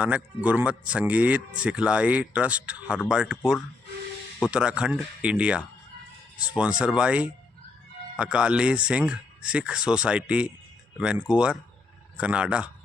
Nanak, Gurmat, Sangeet, Sikhlai trust, Herbertpur, Uttarakhand, India. Sponsor by Akali Singh, Sikh society, Vancouver, Canada.